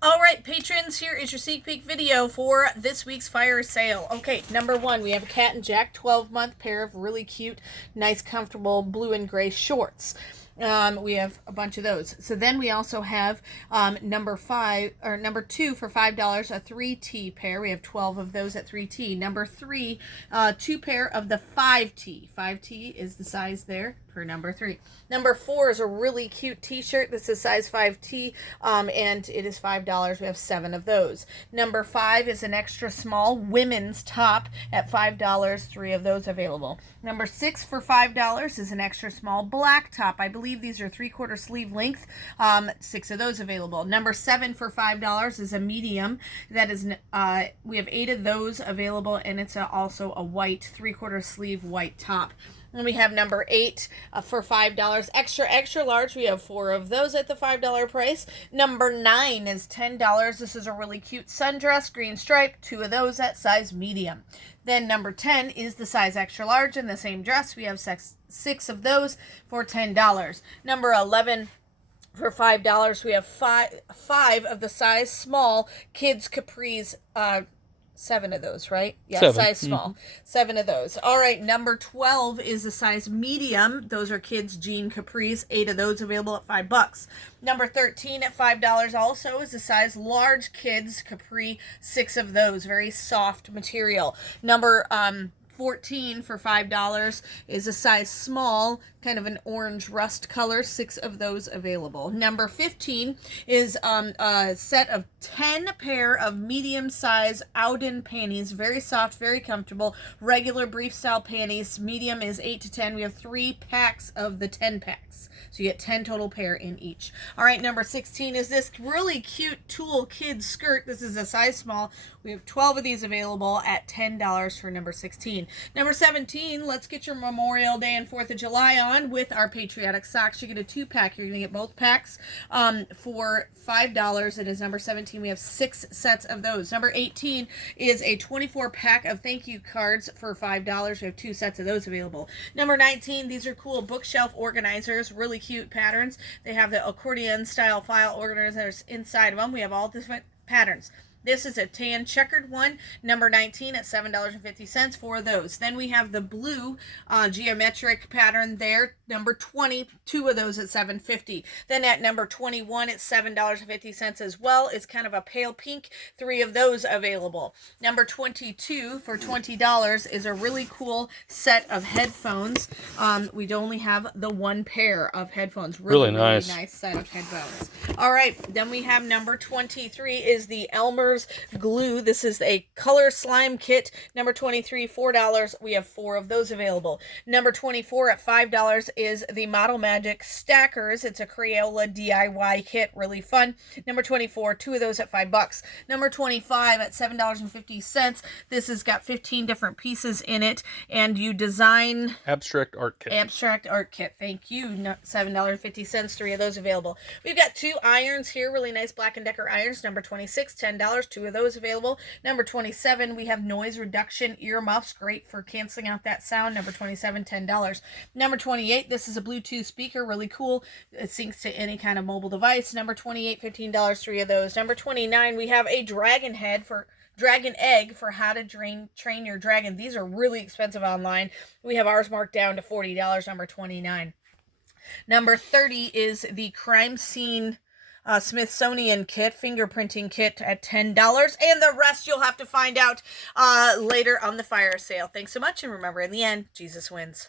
All right, patrons, here is your sneak peek video for this week's fire sale. Okay, number one, we have a Cat and Jack 12-month pair of really cute, nice, comfortable blue and gray shorts. We have a bunch of those. So then we also have number two for $5, a 3T pair. We have 12 of those at 3T. Number three, two pair of the 5T. 5T is the size there for number three. Number four is a really cute t-shirt. This is size 5T, and it is $5. We have 7 of those. Number five is an extra small women's top at $5. 3 of those available. Number 6 for $5 is an extra small black top. I believe these are 3/4 sleeve length. 6 of those available. Number 7 for $5 is a medium. That is, we have 8 of those available, and it's also a white 3/4 sleeve white top. And we have number 8 for $5. Extra large. We have 4 of those at the $5 price. Number 9 is $10. This is a really cute sundress, green stripe. 2 of those at size medium. Then number 10 is the size extra large in the same dress. We have 6 of those for $10. Number 11 for $5. We have five of the size small kids capris. 7 of those, right? Yeah, 7. Size small. 7 of those. All right, number 12 is the size medium. Those are kids' jean capris. 8 of those available at $5. Number 13 at $5 also is the size large kids capri. 6 of those. Very soft material. Number 14 for $5 is a size small, kind of an orange rust color. 6 of those available. Number 15 is a set of 10 pair of medium size Auden panties. Very soft, very comfortable. Regular brief style panties. Medium is 8 to 10. We have 3 packs of the 10 packs. So you get 10 total pair in each. All right, number 16 is this really cute tulle kid skirt. This is a size small. We have 12 of these available at $10 for number 16. Number 17, let's get your Memorial Day and 4th of July on with our patriotic socks. You get a 2-pack. You're going to get both packs for $5. It is number 17. We have 6 sets of those. Number 18 is a 24-pack of thank you cards for $5. We have 2 sets of those available. Number 19, these are cool bookshelf organizers, really cute patterns. They have the accordion style file organizers inside of them. We have all different patterns. This is a tan checkered one, number 19 at $7.50 for those. Then we have the blue geometric pattern there, number 20, 2 of those at $7.50. Then at number 21 at $7.50 as well. It's kind of a pale pink, 3 of those available. Number 22 for $20 is a really cool set of headphones. We'd only have the 1 pair of headphones. Really nice set of headphones. All right, then we have number 23 is the Elmer's glue. This is a color slime kit. Number 23, $4. We have 4 of those available. Number 24 at $5 is the Model Magic Stackers. It's a Crayola DIY kit. Really fun. Number 24, 2 of those at $5. Number 25 at $7.50. This has got 15 different pieces in it, and you design Abstract art kit. Abstract art kit. Thank you. $7.50. 3 of those available. We've got 2 irons here. Really nice Black & Decker irons. Number 26, $10. 2 of those available. Number 27, we have noise reduction earmuffs. Great for canceling out that sound. Number 27, $10. Number 28, this is a Bluetooth speaker. Really cool. It syncs to any kind of mobile device. Number 28, $15. 3 of those. Number 29, we have a dragon egg for how to train your dragon. These are really expensive online. We have ours marked down to $40. Number 29. Number 30 is the crime scene Smithsonian kit, fingerprinting kit at $10, and the rest you'll have to find out later on the fire sale. Thanks so much, and remember, in the end, Jesus wins.